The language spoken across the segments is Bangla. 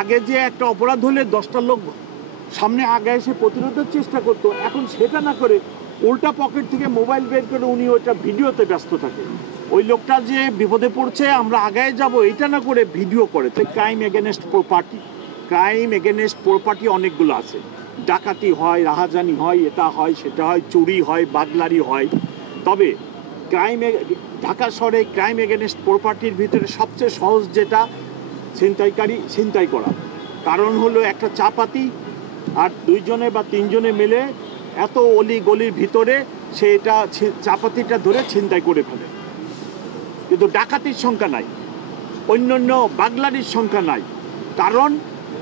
আগে যে একটা অপরাধ হলে 10টা লোক সামনে আগে এসে প্রতিরোধের চেষ্টা করতো, এখন সেটা না করে উল্টা পকেট থেকে মোবাইল বের করে উনি ওইটা ভিডিওতে ব্যস্ত থাকে। ওই লোকটা যে বিপদে পড়ছে আমরা আগায় যাব এটা না করে ভিডিও করে। তো ক্রাইম এগেনস্ট প্রপার্টি অনেকগুলো আছে। ডাকাতি হয়, রাহাজানি হয়, এটা হয় সেটা হয়, চুরি হয়, বাগলারি হয়। তবে ঢাকা শহরে ক্রাইম এগেনস্ট প্রপার্টির ভিতরে সবচেয়ে সহজ যেটা ছিনতাই করা। কারণ হলো একটা চাপাতি আর 2জনে বা 3জনে মিলে এত অলি গলির ভিতরে সে এটা চাপাতিটা ধরে ছিনতাই করে ফেলে। কিন্তু ডাকাতির সংখ্যা নাই, অন্যান্য বাগলারির সংখ্যা নাই। কারণ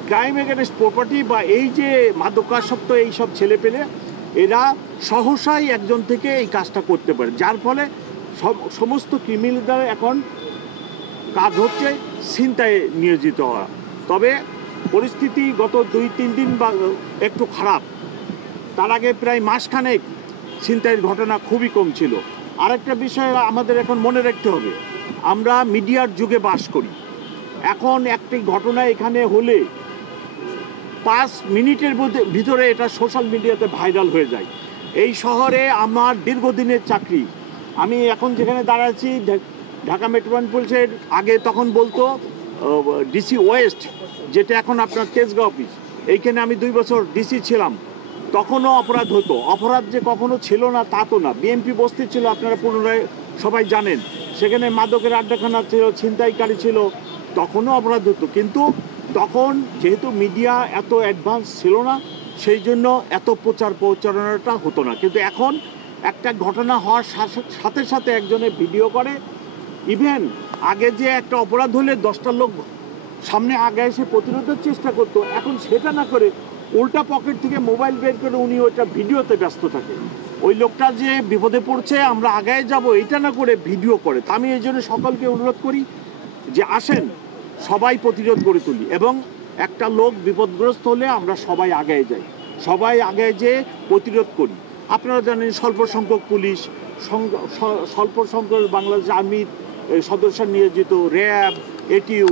ক্রাইম এগেনস্ট প্রপার্টি বা এই যে মাদকাসক্ত এইসব ছেলে পেলে এরা সহসাই একজন থেকে এই কাজটা করতে পারে, যার ফলে সমস্ত ক্রিমিনালদের এখন কাজ হচ্ছে ছিনতাইয়ে নিয়োজিত হওয়া। তবে পরিস্থিতি গত 2-3 দিন বা একটু খারাপ। তার আগে প্রায় মাসখানেক ছিনতাইয়ের ঘটনা খুবই কম ছিল। আরেকটা বিষয় আমাদের এখন মনে রাখতে হবে, আমরা মিডিয়ার যুগে বাস করি। এখন একটি ঘটনা এখানে হলে 5 মিনিটের ভিতরে এটা সোশ্যাল মিডিয়াতে ভাইরাল হয়ে যায়। এই শহরে আমার দীর্ঘদিনের চাকরি। আমি এখন যেখানে দাঁড়াচ্ছি ঢাকা মেট্রোপলিটন পুলিশের আগে তখন বলতো ডিসি ওয়েস্ট, যেটা এখন আপনার তেজগাঁও অফিস। এইখানে আমি 2 বছর ডিসি ছিলাম। তখনও অপরাধ হতো। অপরাধ যে কখনো ছিল না তা তো না। বিএমপি বস্তি ছিল, আপনারা পুনরায় সবাই জানেন। সেখানে মাদকের আড্ডাখানা ছিল, ছিনতাইকারী ছিল, তখনও অপরাধ হতো। কিন্তু তখন যেহেতু মিডিয়া এত অ্যাডভান্স ছিল না, সেই জন্য এত প্রচারণাটা হতো না। কিন্তু এখন একটা ঘটনা হওয়ার সাথে সাথে একজনে ভিডিও করে। ইভেন আগে যে একটা অপরাধ হলে 10টা লোক সামনে আগে এসে প্রতিরোধের চেষ্টা করতো, এখন সেটা না করে উল্টা পকেট থেকে মোবাইল বের করে উনি ওইটা ভিডিওতে ব্যস্ত থাকে। ওই লোকটা যে বিপদে পড়ছে আমরা আগায় যাব এটা না করে ভিডিও করে। আমি এই জন্য সকলকে অনুরোধ করি যে আসেন সবাই প্রতিরোধ গড়ে তুলি, এবং একটা লোক বিপদগ্রস্ত হলে আমরা সবাই আগায় যাই, সবাই আগায় যেয়ে প্রতিরোধ করি। আপনারা জানেন স্বল্প সংখ্যক পুলিশ, স্বল্প সংখ্যক বাংলাদেশ আর্মির সদস্য নিয়োজিত, র্যাব, এটিইউ,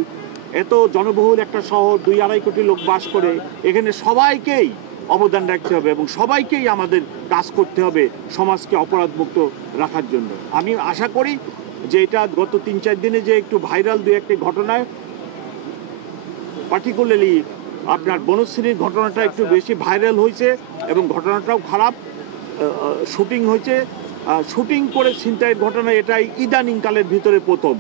এত জনবহুল একটা শহর, 2-2.5 কোটি লোক বাস করে। এখানে সবাইকেই অবদান রাখতে হবে এবং সবাইকেই আমাদের কাজ করতে হবে সমাজকে অপরাধমুক্ত রাখার জন্য। আমি আশা করি যে এটা গত 3-4 দিনে যে একটু ভাইরাল 2-1টি ঘটনায়, পার্টিকুলারলি আপনার বনশ্রীর ঘটনাটা একটু বেশি ভাইরাল হয়েছে এবং ঘটনাটাও খারাপ। শুটিং হয়েছে, শুটিং করে ছিনতাইয়ের ঘটনা এটাই ইদানিংকালের ভিতরে প্রথম।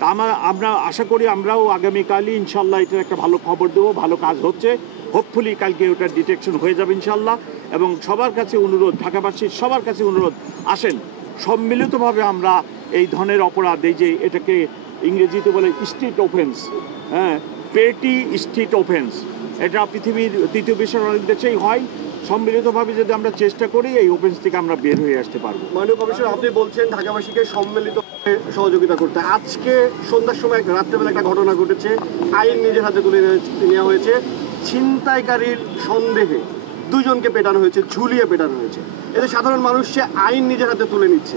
তা আমরা আশা করি আমরাও আগামীকালই ইনশাল্লাহ এটার একটা ভালো খবর দেবো। ভালো কাজ হচ্ছে, হোপফুলি কালকে ওটার ডিটেকশন হয়ে যাবে ইনশাল্লাহ। এবং সবার কাছে অনুরোধ, ঢাকাবাসীর সবার কাছে অনুরোধ, আসেন সম্মিলিতভাবে আমরা এই ধরনের অপরাধ, এই যে এটাকে ইংরেজিতে বলে স্ট্রিট অফেন্স, হ্যাঁ, পেটি স্ট্রিট অফেন্স, এটা পৃথিবীর 3য় বিশ্বের অনেক দেশেই হয়। সম্মিলিতভাবে যদি আমরা চেষ্টা করি এই অফেন্স থেকে আমরা বের হয়ে আসতে পারবো। মাননীয় কমিশনার, আপনি বলছেন ঢাকাবাসীকে সম্মিলিত সহযোগিতা করতে। আজকে সন্ধ্যার সময় রাত্রেবেলা একটা ঘটনা ঘটেছে, আইন নিজের হাতে তুলে নেওয়া হয়েছে। ছিনতাইকারীর সন্দেহে 2জনকে পেটানো হয়েছে, ঝুলিয়ে পেটানো হয়েছে। এতে সাধারণ মানুষ সে আইন নিজের হাতে তুলে নিচ্ছে।